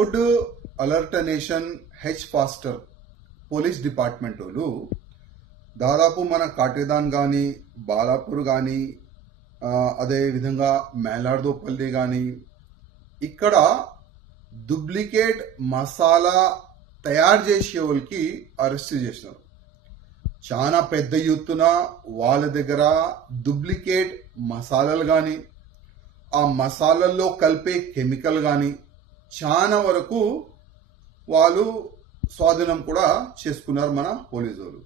Food adulteration హెచ్ ఫాస్టర్ police department వాళ్ళు దాదాపు మన కాటేదాన్ కానీ బాలాపూర్ కానీ అదేవిధంగా మేలార్దోపల్లి కానీ ఇక్కడ డూప్లికేట్ మసాలా తయారు చేసే వాళ్ళకి అరెస్ట్ చేసినారు. చాలా పెద్ద ఎత్తున వాళ్ళ దగ్గర డూప్లికేట్ మసాలాలు కానీ ఆ మసాలాల్లో కలిపే కెమికల్ కానీ చాలా వరకు వాళ్ళు స్వాధీనం కూడా చేసుకున్నారు మన పోలీసు వాళ్ళు.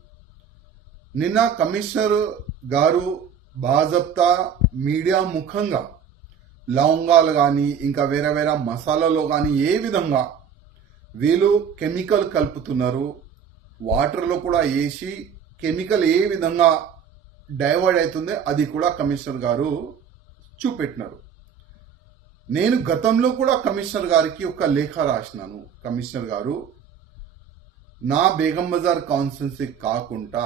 నిన్న కమిషనర్ గారు బాజప్తా మీడియా ముఖంగా లవంగాలు కానీ ఇంకా వేరే వేరే మసాలాలో కానీ ఏ విధంగా వీళ్ళు కెమికల్ కలుపుతున్నారు, వాటర్లో కూడా వేసి కెమికల్ ఏ విధంగా డైవర్ట్ అవుతుంది అది కూడా కమిషనర్ గారు చూపెట్టినారు. నేను గతంలో కూడా కమిషనర్ గారికి ఒక లేఖ రాసినాను. కమిషనర్ గారు, నా బేగం బజార్ కాన్స్టిట్యున్సీ కాకుండా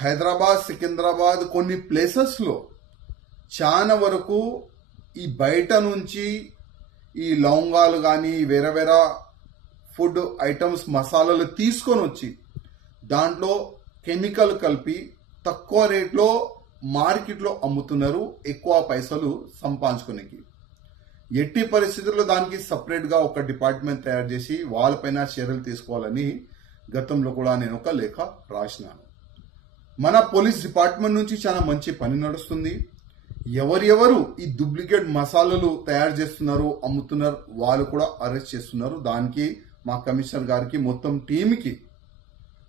హైదరాబాద్, సికింద్రాబాద్ కొన్ని ప్లేసెస్లో చాలా వరకు ఈ బయట నుంచి ఈ లవంగాలు కానీ వేరే వేరే ఫుడ్ ఐటమ్స్ మసాలాలు తీసుకొని వచ్చి దాంట్లో కెమికల్ కలిపి తక్కువ రేట్లో మార్కెట్లో అమ్ముతున్నారు, ఎక్కువ పైసలు సంపాదించుకోనికి. ఎట్టి పరిస్థితుల్లో దానికి సపరేట్గా ఒక డిపార్ట్మెంట్ తయారు చేసి వాళ్ళపైన చర్యలు తీసుకోవాలని గతంలో కూడా నేను ఒక లేఖ రాసినాను. మన పోలీస్ డిపార్ట్మెంట్ నుంచి చాలా మంచి పని నడుస్తుంది. ఎవరెవరు ఈ డూప్లికేట్ మసాలాలు తయారు చేస్తున్నారు, అమ్ముతున్నారు వాళ్ళు కూడా అరెస్ట్ చేస్తున్నారు. దానికి మా కమిషనర్ గారికి మొత్తం టీంకి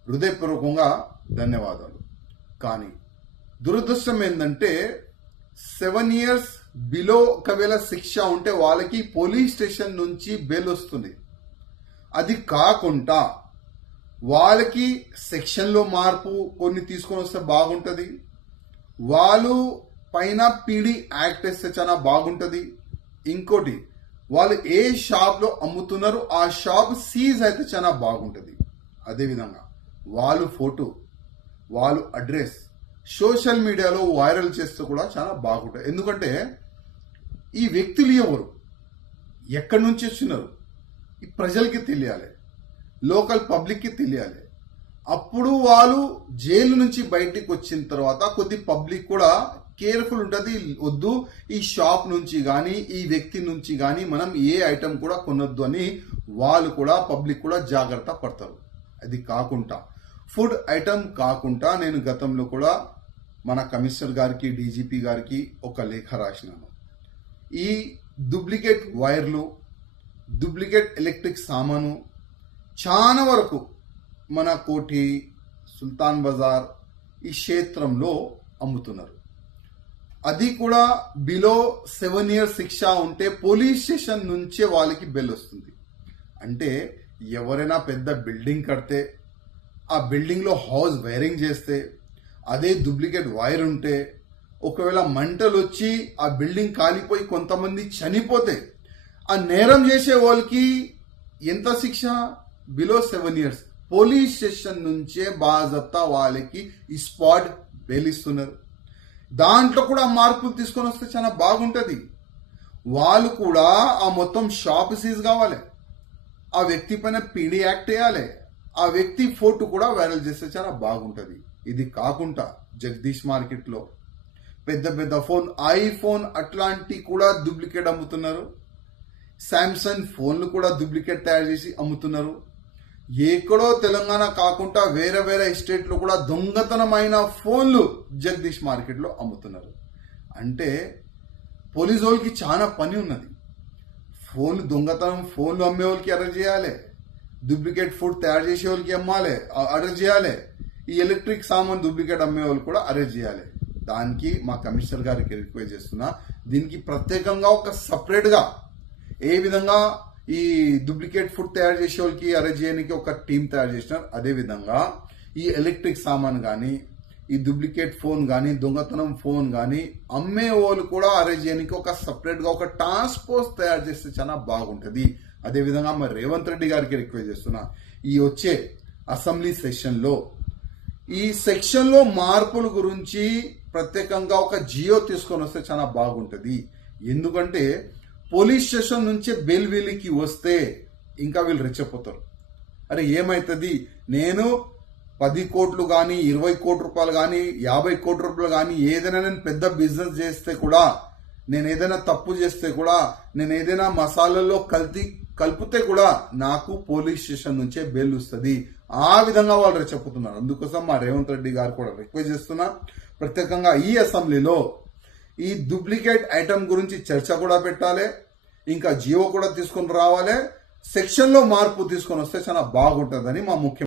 హృదయపూర్వకంగా ధన్యవాదాలు. కానీ దురదృష్టం ఏంటంటే 7 years బిలో ఒకవేళ శిక్ష ఉంటే వాళ్ళకి పోలీస్ స్టేషన్ నుంచి బెయిల్ వస్తుంది. అది కాకుండా వాళ్ళకి సెక్షన్లో మార్పు కొన్ని తీసుకొని వస్తే బాగుంటుంది. వాళ్ళు పైన పీడీ యాక్ట్ వేస్తే చాలా బాగుంటుంది. ఇంకోటి, వాళ్ళు ఏ షాప్లో అమ్ముతున్నారో ఆ షాప్ సీజ్ అయితే చాలా బాగుంటుంది. అదేవిధంగా వాళ్ళు ఫోటో, వాళ్ళు అడ్రస్ సోషల్ మీడియాలో వైరల్ చేస్తే కూడా చాలా బాగుంటుంది. ఎందుకంటే ఈ వ్యక్తులు ఎవరు, ఎక్కడి నుంచి వచ్చినారు, ఈ ప్రజలకి తెలియాలి, లోకల్ పబ్లిక్కి తెలియాలి. అప్పుడు వాళ్ళు జైలు నుంచి బయటికి వచ్చిన తర్వాత కొద్ది పబ్లిక్ కూడా కేర్ఫుల్ ఉంటుంది. వద్దు, ఈ షాప్ నుంచి కానీ ఈ వ్యక్తి నుంచి కానీ మనం ఏ ఐటమ్ కూడా కొనొద్దు అని వాళ్ళు కూడా పబ్లిక్ కూడా జాగ్రత్త పడతారు. అది కాకుండా ఫుడ్ ఐటమ్ కాకుండా నేను గతంలో కూడా మన కమిషనర్ గారికి, డీజీపీ గారికి ఒక లేఖ రాసినాను. ఈ డూప్లికేట్ వైర్లు, డూప్లికేట్ ఎలక్ట్రిక్ సామాను చాలా వరకు మన కోఠి, సుల్తాన్ బజార్ ఈ క్షేత్రంలో అమ్ముతున్నారు. అది కూడా బిలో 7 years శిక్ష ఉంటే పోలీస్ స్టేషన్ నుంచే వాళ్ళకి బెల్ వస్తుంది. అంటే ఎవరైనా పెద్ద బిల్డింగ్ కడితే ఆ బిల్డింగ్లో హౌస్ వైరింగ్ చేస్తే అదే డూప్లికేట్ వైర్ ఉంటే ఒకవేళ మంటలు వచ్చి ఆ బిల్డింగ్ కాలిపోయి కొంతమంది చనిపోతే ఆ నేరం చేసే వాళ్ళకి ఎంత శిక్ష? Below 7 years. పోలీస్ స్టేషన్ నుంచే బాజప్తా వాళ్ళకి ఈ స్పాట్ బెయిల్ ఇస్తున్నారు. దాంట్లో కూడా మార్పులు తీసుకొని వస్తే చాలా బాగుంటుంది. వాళ్ళు కూడా ఆ మొత్తం షాప్ సీజ్ కావాలి, ఆ వ్యక్తి పైన పీడీ యాక్ట్ వేయాలి, ఆ వ్యక్తి ఫోటో కూడా వైరల్ చేస్తే చాలా బాగుంటుంది. ఇది కాకుండా జగదీష్ మార్కెట్లో పెద్ద పెద్ద ఫోన్, ఐఫోన్ అట్లాంటి కూడా డూప్లికేట్ అమ్ముతున్నారు. శాంసంగ్ ఫోన్లు కూడా డూప్లికేట్ తయారు చేసి అమ్ముతున్నారు. ఎక్కడో తెలంగాణ కాకుండా వేరే వేరే స్టేట్లో కూడా దొంగతనమైన ఫోన్లు జగదీష్ మార్కెట్లో అమ్ముతున్నారు. అంటే పోలీసు వాళ్ళకి చాలా పని ఉన్నది. ఫోన్లు దొంగతనం, ఫోన్లు అమ్మే వాళ్ళకి అరెస్ట్ చేయాలి, డూప్లికేట్ ఫుడ్ తయారు చేసే వాళ్ళకి అమ్మాలి, అరెస్ట్ చేయాలి, ఈ ఎలక్ట్రిక్ సామాన్ డూప్లికేట్ అమ్మే వాళ్ళు కూడా అరెస్ట్ చేయాలి. దానికి మా కమిషనర్ గారికి రిక్వెస్ట్ చేస్తున్నా, దీనికి ప్రత్యేకంగా ఒక సపరేట్గా ఏ విధంగా ఈ డూప్లికేట్ ఫుడ్ తయారు చేసే వాళ్ళకి అరెస్ట్ చేయడానికి ఒక టీం తయారు చేసినారు, అదేవిధంగా ఈ ఎలక్ట్రిక్ సామాన్ కానీ ఈ డూప్లికేట్ ఫోన్ కానీ దొంగతనం ఫోన్ కానీ అమ్మే వాళ్ళు కూడా అరెస్ట్ చేయడానికి ఒక సపరేట్గా ఒక టాస్క్ ఫోర్స్ తయారు చేస్తే చాలా బాగుంటుంది. అదేవిధంగా మరి రేవంత్ రెడ్డి గారికి రిక్వెస్ట్ చేస్తున్నా, ఈ వచ్చే అసెంబ్లీ సెషన్లో ఈ సెక్షన్లో మార్పుల గురించి ప్రత్యేకంగా ఒక జియో తీసుకొని వస్తే చాలా బాగుంటుంది. ఎందుకంటే పోలీస్ స్టేషన్ నుంచే బెయిల్ వీళ్ళకి వస్తే ఇంకా వీళ్ళు రెచ్చపోతారు. అరే ఏమైతుంది, నేను 10 కోట్లు కానీ 20 కోట్ల రూపాయలు కానీ 50 కోట్ల రూపాయలు కానీ ఏదైనా నేను పెద్ద బిజినెస్ చేస్తే కూడా, నేను ఏదైనా తప్పు చేస్తే కూడా, నేను ఏదైనా మసాలాల్లో కలిపితే కూడా నాకు పోలీస్ స్టేషన్ నుంచే బెయిల్ వస్తుంది. ఆ విధంగా వాళ్ళు రెచ్చపోతున్నారు. అందుకోసం మా రేవంత్ రెడ్డి గారు కూడా రిక్వెస్ట్ చేస్తున్నా, ప్రత్యేకంగా ఈ అసెంబ్లీలో ఈ డూప్లికేట్ ఐటమ్ గురించి చర్చ కూడా పెట్టాలి, ఇంకా జీవో కూడా తీసుకొని రావాలి, సెక్షన్ లో మార్పు తీసుకొని వస్తే చాలా బాగుంటుందని మా ముఖ్య